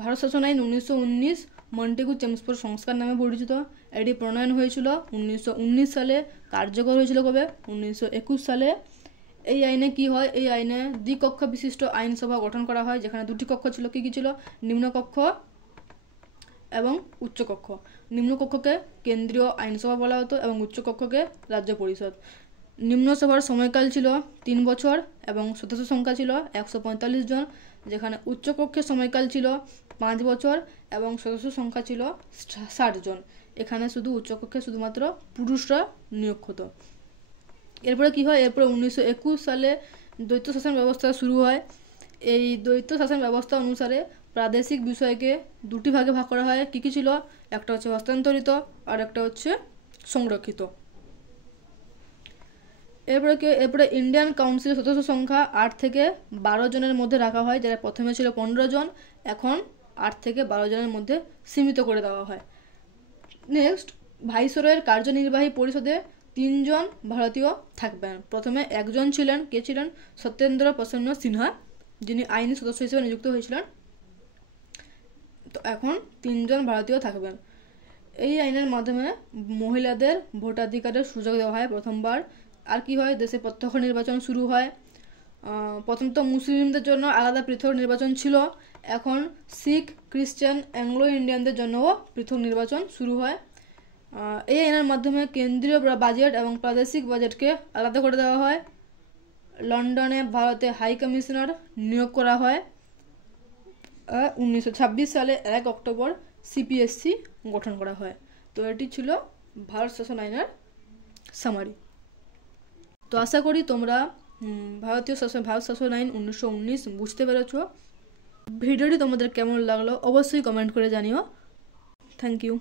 ভারত শাসন আইন 1919 Montague Chelmsford সংস্কার নামে পরিচিত। এটি প্রণয়ন হয়েছিল 1919 সালে, কার্যকর হয়েছিল কবে? 1921 সালে। এই আইনে কি হয়? এই আইনে দ্বিকক্ষ বিশিষ্ট আইনসভা গঠন করা হয়, যেখানে দুটি কক্ষ ছিল। কি কি ছিল? নিম্নকক্ষ এবং উচ্চকক্ষ। নিম্নকক্ষকে কেন্দ্রীয় আইনসভা বলা হতো এবং উচ্চকক্ষকে রাজ্য পরিষদ। নিম্নসভার সময়কাল ছিল 3 বছর এবং সদস্য সংখ্যা ছিল 145 জন, যেখানে উচ্চকক্ষের সময়কাল ছিল 5 বছর এবং সদস্য সংখ্যা ছিল 60 জন। এখানে শুধু উচ্চকক্ষে শুধুমাত্র পুরুষরা নিয়োগ হতো। এরপরে কি হয়? এরপরে 1921 সালে দ্বৈত শাসন ব্যবস্থা শুরু হয়। এই দ্বৈত শাসন ব্যবস্থা অনুসারে প্রাদেশিক বিষয়কে দুটি ভাগে ভাগ করা হয়। কী কী ছিল? একটা হচ্ছে হস্তান্তরিত আর একটা হচ্ছে সংরক্ষিত। এরপরে ইন্ডিয়ান কাউন্সিলের সদস্য সংখ্যা 8 থেকে 12 জনের মধ্যে রাখা হয়, যারা প্রথমে ছিল 15 জন, এখন 8 থেকে 12 জনের মধ্যে সীমিত করে দেওয়া হয়। নেক্সট, ভাইসরয়ের কার্যনির্বাহী পরিষদে 3 জন ভারতীয় থাকবেন। প্রথমে একজন ছিলেন, কে ছিলেন? সত্যেন্দ্র প্রসন্ন সিনহা, যিনি আইনি সদস্য হিসেবে নিযুক্ত হয়েছিলেন। তো এখন 3 জন ভারতীয় থাকবেন। এই আইনের মাধ্যমে মহিলাদের ভোটাধিকারের সুযোগ দেওয়া হয় প্রথমবার। আর কি হয়? দেশে প্রত্যক্ষ নির্বাচন শুরু হয়। প্রথম তো মুসলিমদের জন্য আলাদা পৃথক নির্বাচন ছিল, এখন শিখ, খ্রিস্টান, অ্যাংলো ইন্ডিয়ানদের জন্যও পৃথক নির্বাচন শুরু হয়। এই আইনের মাধ্যমে কেন্দ্রীয় বাজেট এবং প্রাদেশিক বাজেটকে আলাদা করে দেওয়া হয়। লন্ডনে ভারতে হাই কমিশনার নিয়োগ করা হয়। 1926 সালে 1 অক্টোবর সিপিএসসি গঠন করা হয়। তো এটি ছিল ভারত শাসন আইনের সামারি। তো আশা করি তোমরা ভারত শাসন আইন 1919 বুঝতে পেরেছ। ভিডিওটি তোমাদের কেমন লাগলো অবশ্যই কমেন্ট করে জানিও। Thank you.